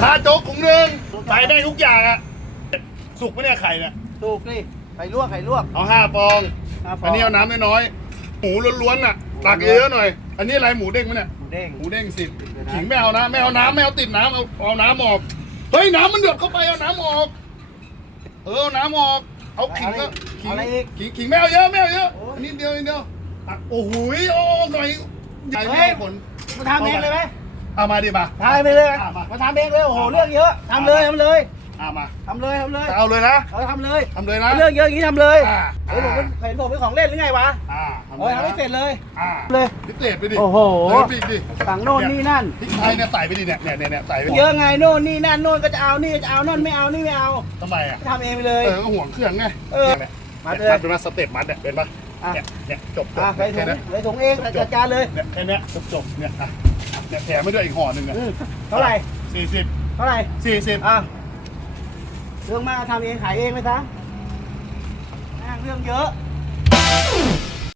คาโจ๊กถุงหนึ่งใส่ได้ทุกอย่างอะสุกไหมเนี่ยไข่เนี่ยถูกนี่ไข่ลวกไข่ลวกเอาห้าฟอง ห้าฟองอันนี้เอาน้ำน้อยๆหมูล้วนๆน่ะ ตักเยอะๆหน่อย อันนี้อะไรหมูเด้งไหมเนี่ย หมูเด้ง หมูเด้งสิบเดี๋ยวนะขิงไม่เอานะไม่เอาน้ำไม่เอาติดน้ำเอาเอาน้ำออก เฮ้ยน้ำมันเดือดเข้าไปเอาน้ำออก เออเอาน้ำออก เอาขิงก็ขิงอะไรอีกขิงขิงไม่เอาเยอะไม่เอาเยอะโอ้ย อันนี้เดียวนิดเดียวตักโอ้โหยโอ้หน่อยใหญ่ไม่เฮ้ยให้ผลมาทำเองเลยไหม เอามาดิมาทำไปเลยอะมามาทำเองเลยโอ้โหเรื่องเยอะทำเลยทำเลยเอามาทำเลยทำเลยเอาเลยนะเออทำเลยทำเลยนะเรื่องเยอะอย่างนี้ทำเลยอ่าเฮ้ยผมเป็นเห็นผมเป็นของเล่นหรือไงวะอ่าเออทำให้เสร็จเลยอ่าเลยพิเศษไปดิโอ้โหเออไปดิฝั่งโน่นนี่นั่นพริกไทยเนี่ยใส่ไปดิเนี่ยเนี่ยเนี่ยเนี่ยใส่ไปดิเยอะไงโน่นนี่นั่นโน่นก็จะเอานี่จะเอานั่นไม่เอานี่ไม่เอาทำไมอะทำเองไปเลยเออก็ห่วงเครื่องไงเออเนี่ยมาเนี่ยเลยมัดเป็นมาสเต็ปมัดเนี่ยเป็นปะอะเนี่ยเนี่ยจบจบอะใส่ถุแค่งเนี้ยใส่ถุงเองจัดการเลยเนี่ยแค่เนี้ยจบจบเนี่ยอะ เนี่ยแถมไม่ด้วยอีกห่อหนึ่งเนี่ยอืมเท่าไหร่ สี่สิบเท่าไหร่ สี่สิบอะ เรื่องมากทำเองขายเองไหมจ๊ะแม่งเรื่องเยอะ